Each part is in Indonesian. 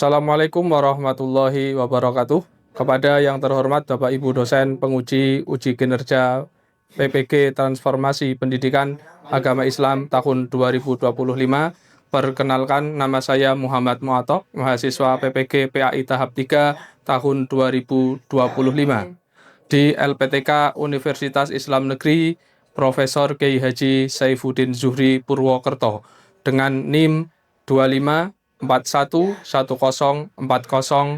Assalamualaikum warahmatullahi wabarakatuh. Kepada yang terhormat Bapak Ibu dosen penguji uji kinerja PPG Transformasi Pendidikan Agama Islam tahun 2025, perkenalkan nama saya Muhammad Mu'atok, mahasiswa PPG PAI tahap 3 tahun 2025 di LPTK Universitas Islam Negeri Profesor Kiai Haji Saifuddin Zuhri Purwokerto dengan NIM 25 4110408128.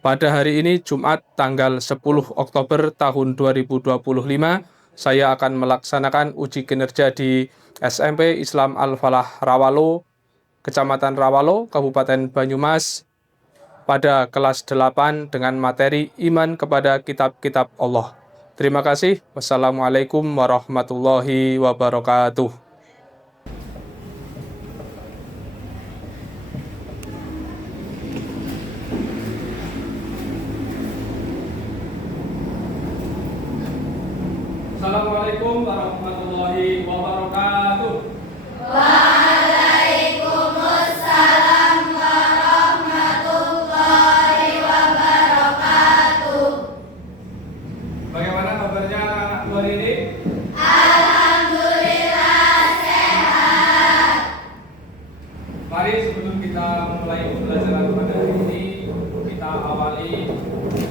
Pada hari ini Jumat tanggal 10 Oktober tahun 2025, saya akan melaksanakan uji kinerja di SMP Islam Al-Falah Rawalo, Kecamatan Rawalo, Kabupaten Banyumas pada kelas 8 dengan materi iman kepada kitab-kitab Allah. Terima kasih. Wassalamualaikum warahmatullahi wabarakatuh. Assalamualaikum warahmatullahi wabarakatuh. Waalaikumsalam warahmatullahi wabarakatuh. Bagaimana kabarnya anak-anakku hari ini? Alhamdulillah sehat. Mari sebelum kita memulai pembelajaran pada hari ini, kita awali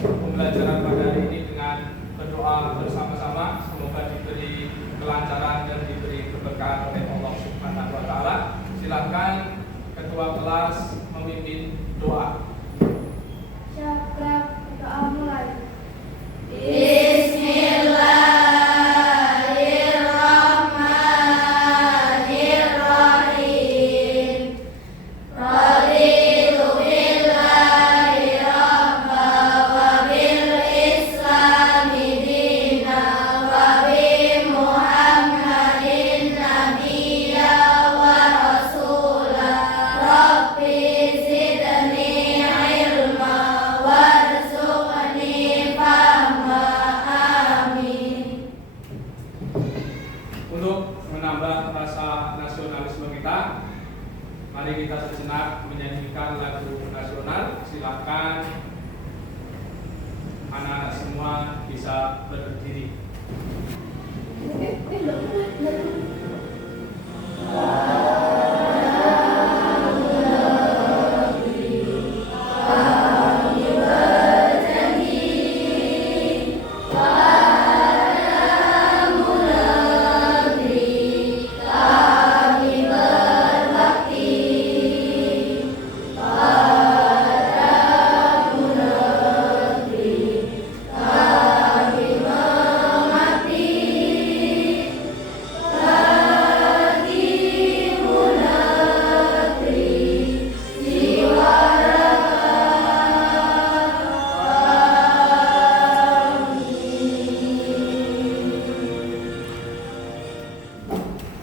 pembelajaran pada hari ini dengan berdoa bersama-sama. Semoga diberi kelancaran dan diberi keberkahan oleh Allah Subhanahu wa taala. Silakan ketua kelas memimpin doa. Siapa kita mulai? Bismillahirrahmanirrahim. Raditu billahi rabba wa bil islami dina wa bi Muhammadin nabiyya wa rasula. Rabbi zidni ilma warzuqni fahma. Amin. Untuk menambah rasa nasionalisme kita, mari kita sejenak menyanyikan lagu nasional. Silakan anak-anak semua bisa berdiri.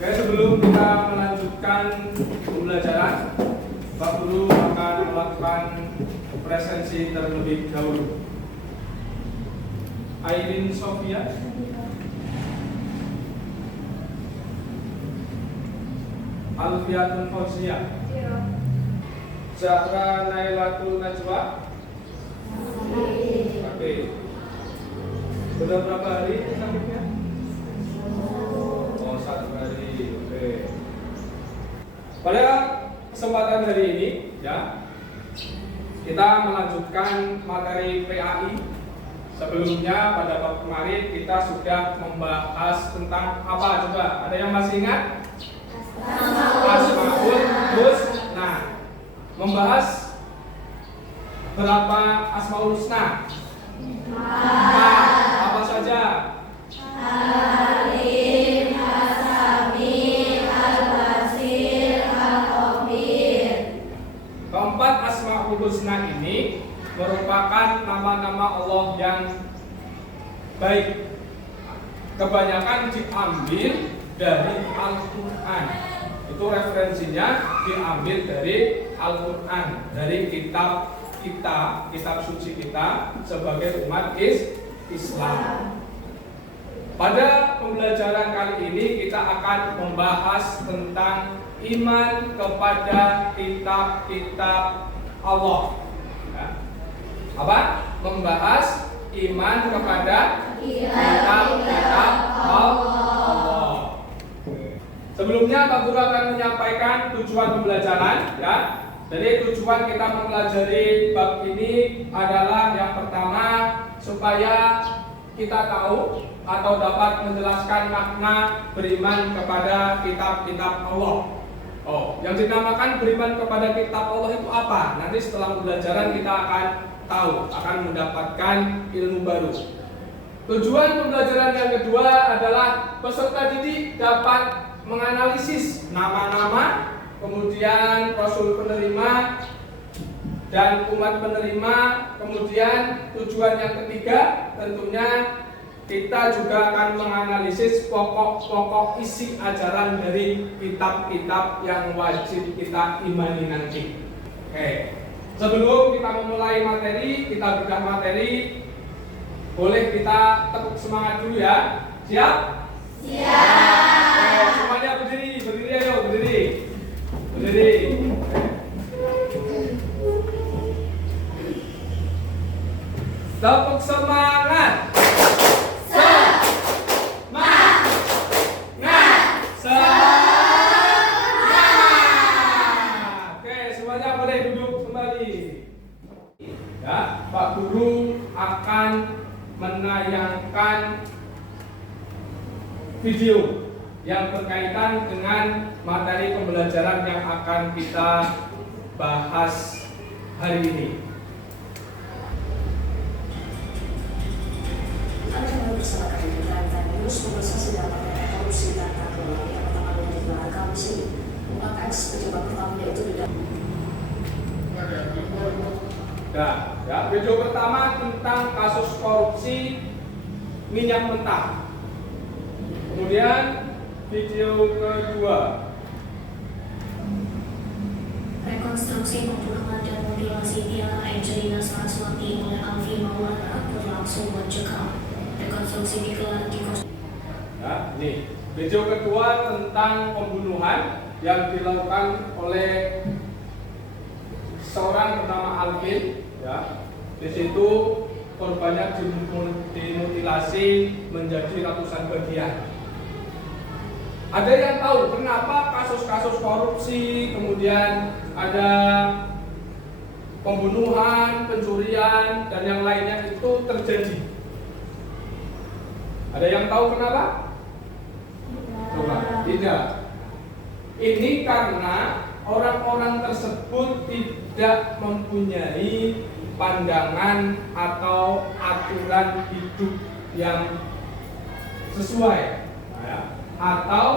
Oke, sebelum kita melanjutkan pembelajaran, Pak Guru akan melakukan presensi terlebih dahulu. Airin Sofia, Alfiatun Fauzia, Zahra Nailatul Najwa. Oke. Sudah berapa hari sakitnya? Oh, 1 hari. Oke. Pada kesempatan hari ini, ya, kita melanjutkan materi PAI. Sebelumnya pada waktu kemarin kita sudah membahas tentang apa coba? Ada yang masih ingat? Asmaul Husna. Membahas berapa Asmaul Husna? 4. Apa saja? Alim, As-Sami, Al-Basir, Al-Khabir. Keempat Asmaul Husna ini merupakan nama-nama Allah yang baik. Kebanyakan diambil dari Al-Quran. Itu referensinya diambil dari Al-Quran, dari kitab kita, kitab suci kita sebagai umat Islam. Pada pembelajaran kali ini kita akan membahas tentang iman kepada kitab-kitab Allah. Ya. Apa? Membahas iman kepada kitab-kitab Allah. Sebelumnya Pak Guru akan menyampaikan tujuan pembelajaran, ya. Jadi tujuan kita mempelajari bab ini adalah yang pertama supaya kita tahu atau dapat menjelaskan makna beriman kepada kitab-kitab Allah. Yang dinamakan beriman kepada kitab Allah itu apa? Nanti setelah pembelajaran kita akan tahu, akan mendapatkan ilmu baru. Tujuan pembelajaran yang kedua adalah peserta didik dapat menganalisis nama-nama, kemudian rasul penerima dan umat penerima. Kemudian tujuan yang ketiga tentunya kita juga akan menganalisis pokok-pokok isi ajaran dari kitab-kitab yang wajib kita imani nanti. Oke. Sebelum kita memulai materi, kita bedah materi, boleh kita tepuk semangat dulu ya. Siap? Siap. Semuanya berdiri, berdiri ayo, berdiri. Berdiri. Tepuk semangat. Pak Guru akan menayangkan video yang berkaitan dengan materi pembelajaran yang akan kita bahas hari ini. Anda kembali bersama kami di Rantai News Pembesaran Sidang Korupsi dan Narkoba yang pertama kali digelar Kamis ini. UAKS pejabat pertamanya itu tidak. Video pertama tentang kasus korupsi minyak mentah. Kemudian video kedua, rekonstruksi pembunuhan dan mutilasi Tiara Angelina Saraswati oleh Alfi Maulana berlangsung mencekam. Rekonstruksi digelar di ini video kedua tentang pembunuhan yang dilakukan oleh seorang bernama Alvin, ya. Di situ korbannya dimutilasi menjadi ratusan bagian. Ada yang tahu kenapa kasus-kasus korupsi, kemudian ada pembunuhan, pencurian, dan yang lainnya itu terjadi? Ada yang tahu kenapa? Coba, tidak. Ini karena orang-orang tersebut tidak mempunyai pandangan atau aturan hidup yang sesuai, ya. Atau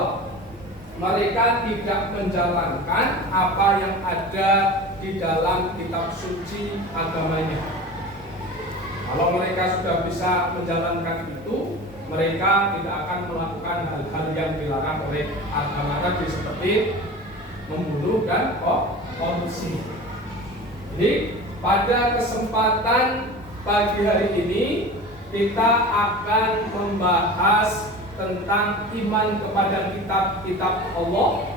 mereka tidak menjalankan apa yang ada di dalam kitab suci agamanya. Kalau mereka sudah bisa menjalankan itu, mereka tidak akan melakukan hal-hal yang dilarang oleh agama tadi, seperti membunuh dan korupsi. Jadi pada kesempatan pagi hari ini kita akan membahas tentang iman kepada kitab-kitab Allah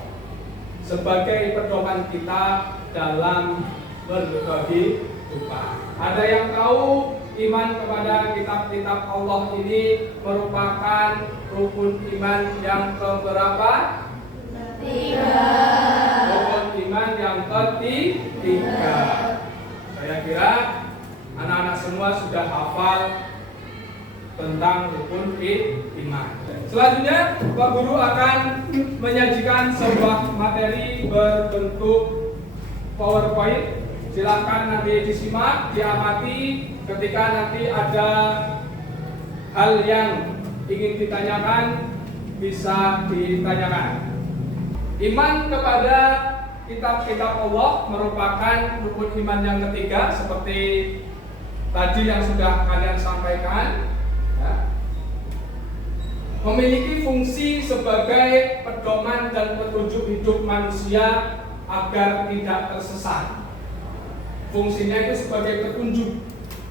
sebagai pedoman kita dalam berkehidupan. Ada yang tahu iman kepada kitab-kitab Allah ini merupakan rukun iman yang keberapa? Rukun iman yang ketiga. Saya kira anak-anak semua sudah hafal tentang rukun iman. Selanjutnya Pak Guru akan menyajikan sebuah materi berbentuk PowerPoint. Silakan nanti disimak, diamati. Ketika nanti ada hal yang ingin ditanyakan, bisa ditanyakan. Iman kepada kitab-kitab Allah merupakan rukun iman yang ketiga, seperti tadi yang sudah kalian sampaikan, ya. Memiliki fungsi sebagai pedoman dan petunjuk hidup manusia agar tidak tersesat. Fungsinya itu sebagai petunjuk.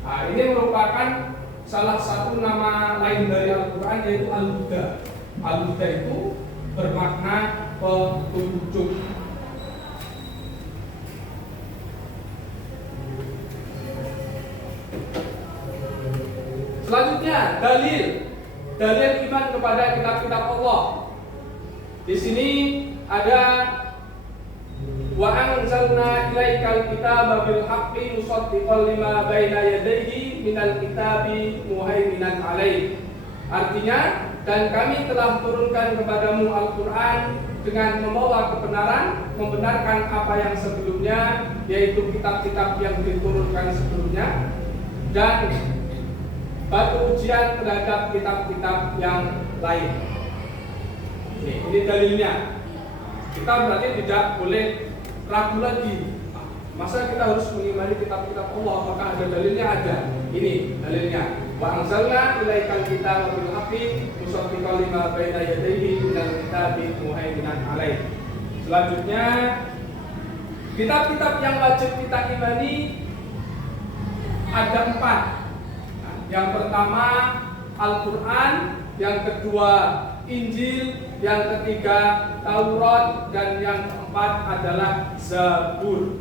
Nah, ini merupakan salah satu nama lain dari Al-Quran, yaitu Al-Huda. Al-Huda itu bermakna petunjuk. Selanjutnya, dalil iman kepada kitab-kitab Allah. Di sini ada wa anzalna ilaikal kitaba bil haqqi musaddiqan lima baina yadayhi minal kitabi muhaiminan alaih. Artinya, dan kami telah turunkan kepadamu Al-Qur'an dengan membawa kebenaran, membenarkan apa yang sebelumnya, yaitu kitab-kitab yang diturunkan sebelumnya, dan batu ujian terhadap kitab-kitab yang lain. Ini dalilnya. Kita berarti tidak boleh ragu lagi. Masa kita harus mengimani kitab-kitab Allah? Apakah ada dalilnya? Ada. Ini dalilnya. Wa anzalna ilaikal kitaba bil haqqi musaddiqan lima baina yadayhi minal kitabi muhaiminan alaih. Selanjutnya, kitab-kitab yang wajib kita imani ada 4. Yang pertama Al-Quran, yang kedua Injil, yang ketiga Taurat, dan yang keempat adalah Zabur.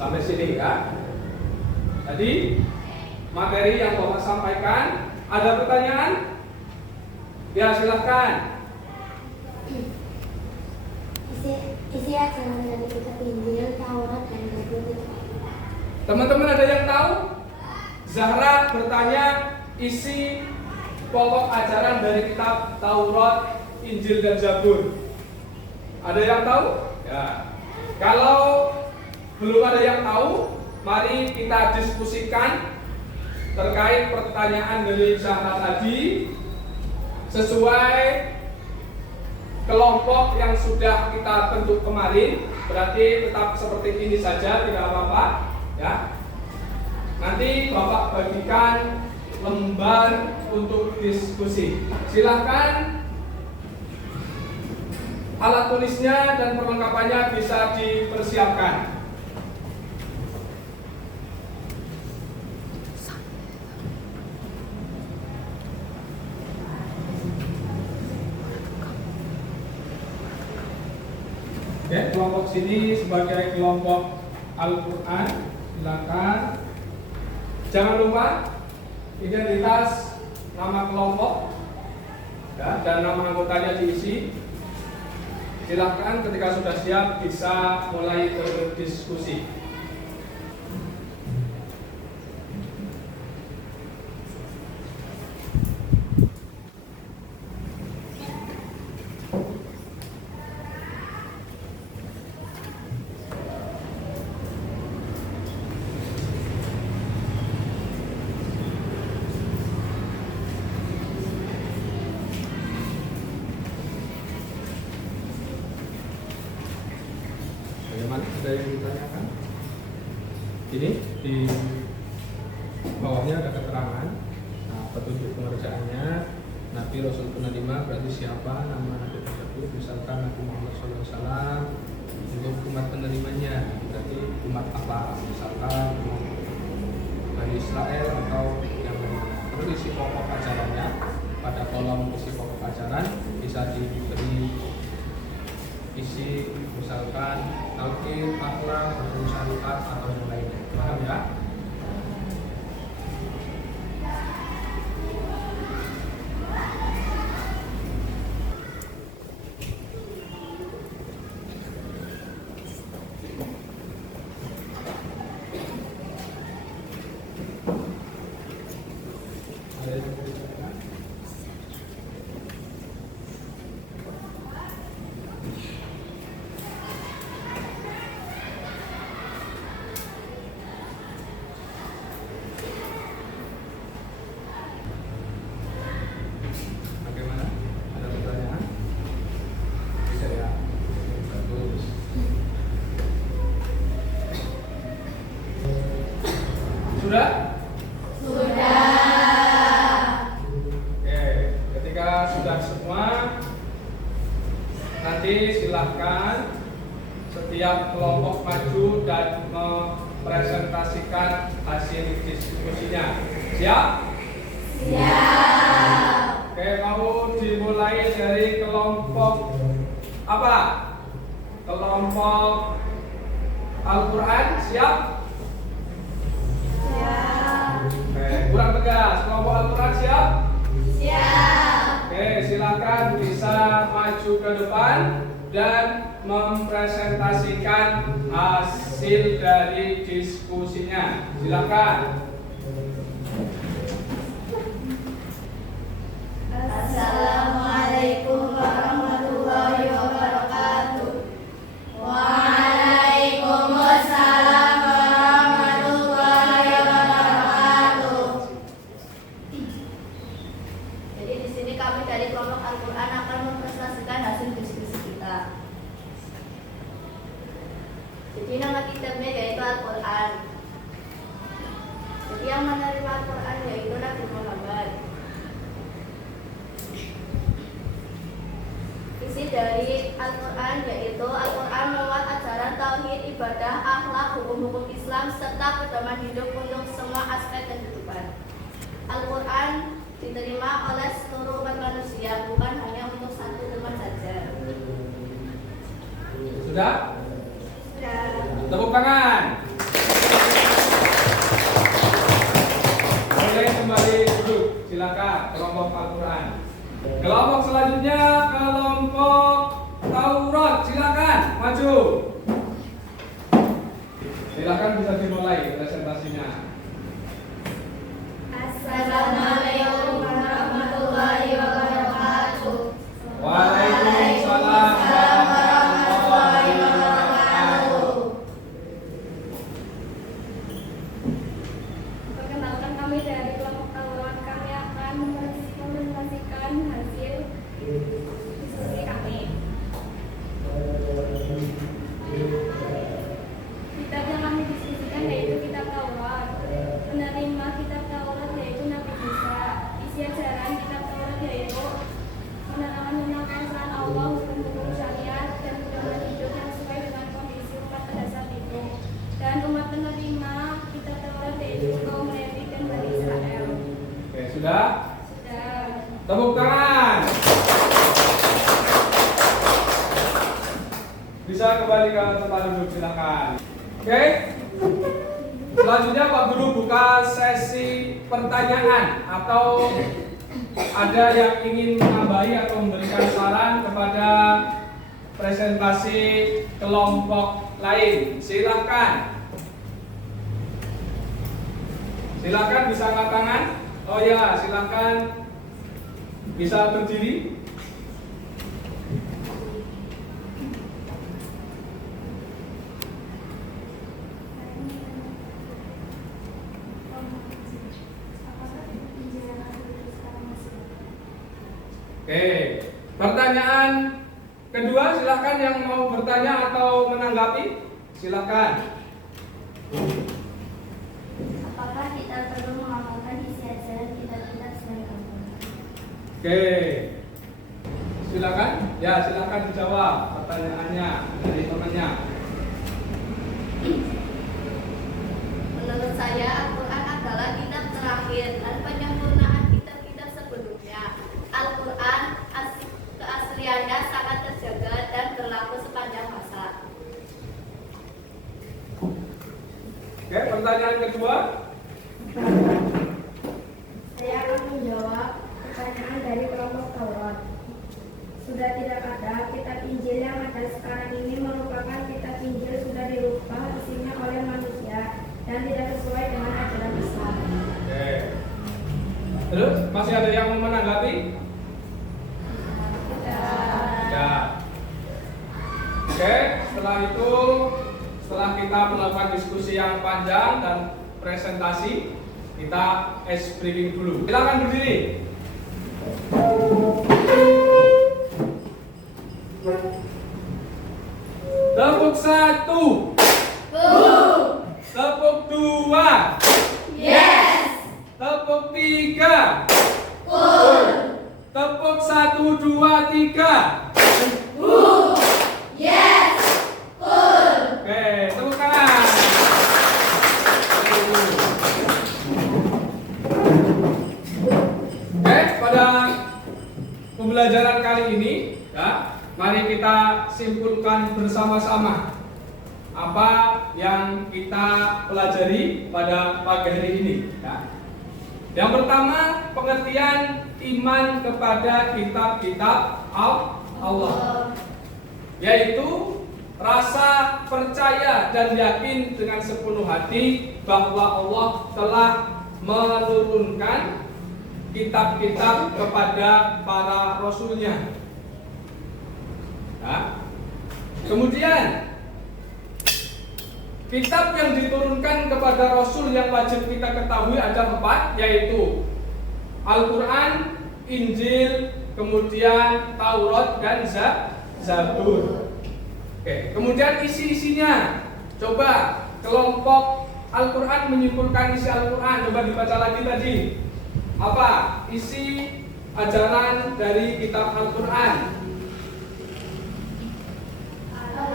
Sampai sini ya. Tadi materi yang Bapak sampaikan, ada pertanyaan? Ya, silahkan. Isi ajaran dari kitab Injil, Taurat, dan Zabur itu. Teman-teman ada yang tahu? Zahra bertanya isi pokok ajaran dari kitab Taurat, Injil, dan Zabur. Ada yang tahu? Ya. Kalau belum ada yang tahu, mari kita diskusikan terkait pertanyaan dari Zahra tadi sesuai kelompok yang sudah kita bentuk kemarin. Berarti tetap seperti ini saja, tidak apa-apa ya. Nanti Bapak bagikan lembar untuk diskusi. Silahkan alat tulisnya dan perlengkapannya bisa dipersiapkan. Oke, kelompok sini sebagai kelompok Al-Quran, silakan. Jangan lupa identitas nama kelompok ya, dan nama anggotanya diisi. Silakan ketika sudah siap bisa mulai berdiskusi. Ada yang ditanyakan? Ini di bawahnya ada keterangan. Nah, petunjuk pengerjaannya Nabi Rasul penerima berarti siapa nama Nabi tersebut, misalkan Nabi Muhammad SAW. Untuk umat penerimanya berarti umat apa, misalkan Bani Israel atau yang perlu isi pokok ajarannya. Pada kolom isi pokok ajaran bisa diberi isi misalkan tauhid, akhlak, hukum syariat atau yang lainnya. Paham ya? Ada yang mau ditanyakan? Bagaimana? Ada pertanyaan? Bisa ya? Bagus. Sudah? Oke, ketika sudah semua, nanti silahkan setiap kelompok maju dan mempresentasikan hasil diskusinya. Siap? Siap. Oke, mau dimulai dari kelompok apa? Kelompok Al-Quran, siap? Oke, kurang tegas. Kelompok Al-Quran siap? Oke, silakan bisa maju ke depan dan mempresentasikan hasil dari diskusinya. Silakan. Assalamualaikum warahmatullahi wabarakatuh. Waalaikumsalam warahmatullahi wabarakatuh. Jadi di sini kami dari kelompok Al-Quran akan mempresentasikan hasil diskusi kita. Jadi nama kitabnya yaitu Al-Quran. Jadi yang menerima Al-Quran yaitu Nabi Muhammad. Isi dari Al-Quran yaitu Al-Quran memuat ajaran tauhid, ibadah, akhlak, hukum-hukum Islam serta pedoman hidup untuk semua aspek kehidupan. Al-Quran diterima oleh seluruh umat manusia, bukan hanya untuk satu umat saja. Sudah? Sudah. Tepuk tangan. Boleh kembali duduk. Silakan kelompok Al-Quran. Kelompok selanjutnya kelompok Taurat. Silakan maju. Silakan bisa dimulai presentasinya. Assalamualaikum warahmatullahi wabarakatuh. Waalaikumsalam warahmatullahi wabarakatuh. Perkenalkan, kami dari kelompok Taurat. Kami akan mempresentasikan hasil diskusi kami. Kitab yang kami diskusikan yaitu kitab Taurat. Penerima kitab Taurat yaitu Nabi Musa. Isi ajaran kitab Taurat yaitu menerangkan tentang keesaan Allah, hukum-hukum syariat, dan pedoman hidup yang sesuai dengan kondisi umat pada saat itu. Dan umat penerima kitab Taurat yaitu kaum Lewi dan Bani Israel. Oke, sudah? Sudah. Tepuk tangan. Bisa kembali ke tempat duduk, silakan. Oke. Selanjutnya Pak Guru buka sesi pertanyaan atau ada yang ingin menambahi atau memberikan saran kepada presentasi kelompok lain. Silakan. Silakan bisa angkat tangan. Oh ya, silakan bisa berdiri. Oke, pertanyaan kedua, silakan yang mau bertanya atau menanggapi, silakan. Apakah kita perlu mengamalkan isi ajaran kitab-kitab selain Al-Quran? Oke, silakan. Ya, silakan dijawab pertanyaannya dari temannya. Menurut saya, Al-Quran adalah kitab terakhir dan penyempurnaan kitab-kitab sebelumnya. Al-Quran keasliannya sangat terjaga dan berlaku sepanjang masa. Oke, pertanyaan kedua. Saya akan menjawab pertanyaan dari kelompok Taurat. Sudah tidak ada kitab Injil yang ada sekarang ini merupakan kitab Injil sudah dirubah isinya oleh manusia dan tidak sesuai dengan ajaran Islam. Oke. Terus masih ada yang mau menanggapi? Ya. Oke, setelah itu, setelah kita melakukan diskusi yang panjang dan presentasi, kita ice breaking dulu. Silakan berdiri. Tepuk satu. Tepuk dua. Tepuk tiga. Tepuk 1, 2, 3. Oke, tepuk tangan. Oke, pada kita simpulkan bersama-sama apa yang kita pelajari pada pagi hari ini. Ya. Yang pertama, pengertian iman kepada kitab-kitab Allah, yaitu rasa percaya dan yakin dengan sepenuh hati bahwa Allah telah menurunkan kitab-kitab kepada para rasulnya. Ya. Kemudian kitab yang diturunkan kepada Rasul yang wajib kita ketahui ada 4, yaitu Al-Quran, Injil, kemudian Taurat dan Zabur. Oke, kemudian isi-isinya. Coba kelompok Al-Quran menyimpulkan isi Al-Quran. Coba dibaca lagi tadi. Apa isi ajaran dari kitab Al-Quran?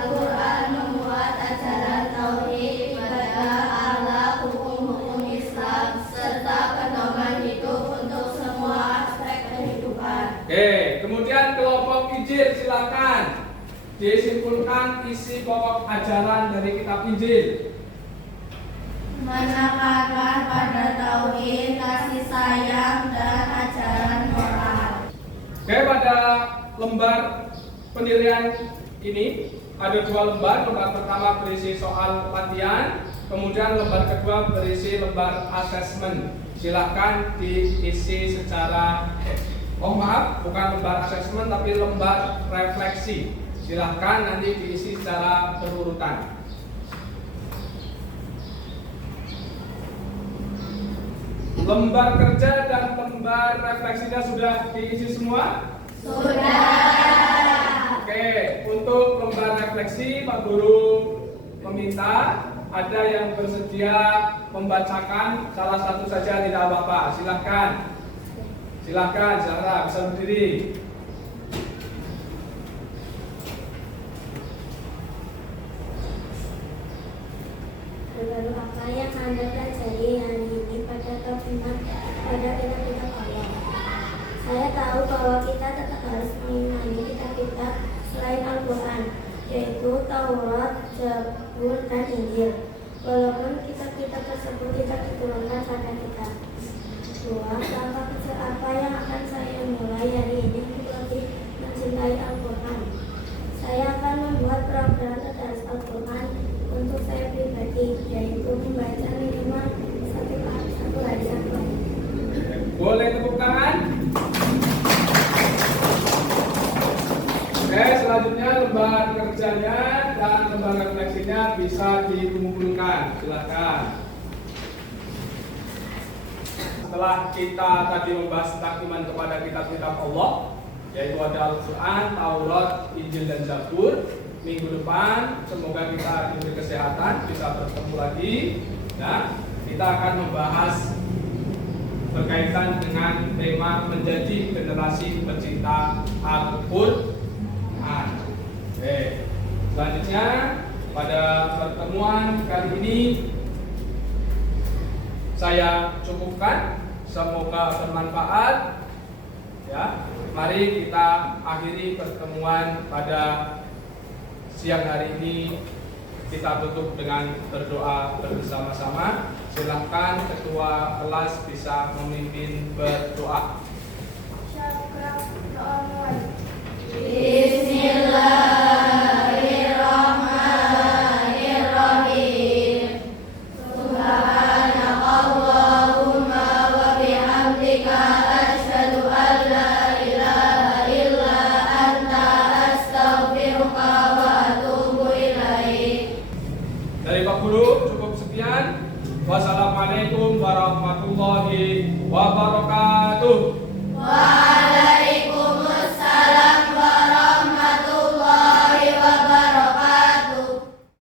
Al-Quran memuat ajaran tauhid, ibadah, akhlak, hukum-hukum Islam, serta pedoman hidup untuk semua aspek kehidupan. Oke, kemudian kelompok Injil, silakan disimpulkan isi pokok ajaran dari kitab Injil. Menekankan pada tauhid, kasih sayang, dan ajaran moral. Oke, pada lembar pendirian ini ada 2 lembar. Lembar pertama berisi soal latihan, kemudian lembar kedua berisi lembar asesmen. Silahkan diisi secara bukan lembar asesmen tapi lembar refleksi. Silahkan nanti diisi secara berurutan. Lembar kerja dan lembar refleksinya sudah diisi semua? Sudah. Oke, untuk lembar refleksi Pak Guru meminta ada yang bersedia membacakan salah satu saja, tidak apa-apa. Silahkan, Zahra bisa berdiri. Baru apa yang Anda pelajari hari ini pada topik pada kitab-kitab Allah? Saya tahu bahwa kita tetap harus mengimani kitab-kitab selain Al-Quran, yaitu Taurat, Zabur, dan Injil, walaupun kitab-kitab tersebut tidak diturunkan pada kita. 2. Langkah kecil apa yang akan saya mulai hari ini untuk lebih mencintai Al-Quran? Saya akan membuat program terdaras Al-Quran untuk saya pribadi, yaitu membaca minimal satu hari. Boleh tepuk tangan? Oke, selanjutnya lembar kerjanya dan lembar refleksinya bisa dikumpulkan. Silakan. Setelah kita tadi membahas tentang iman kepada kitab-kitab Allah, yaitu ada Al-Quran, Taurat, Injil, dan Zabur. Minggu depan semoga kita diberi kesehatan, bisa bertemu lagi. Nah, kita akan membahas berkaitan dengan tema menjadi generasi pecinta Al-Quran. Oke, selanjutnya pada pertemuan kali ini saya cukupkan. Semoga bermanfaat. Ya, mari kita akhiri pertemuan pada siang hari ini. Kita tutup dengan berdoa bersama-sama. Silahkan ketua kelas bisa memimpin berdoa. Bismillahirrahmanirrahim. Subhanakallahumma wa bihamdika asyhadu an la ilaha illa anta astaghfiruka wa atubu ilaik. Dari Pak Guru cukup sekian. Wassalamualaikum warahmatullahi wabarakatuh.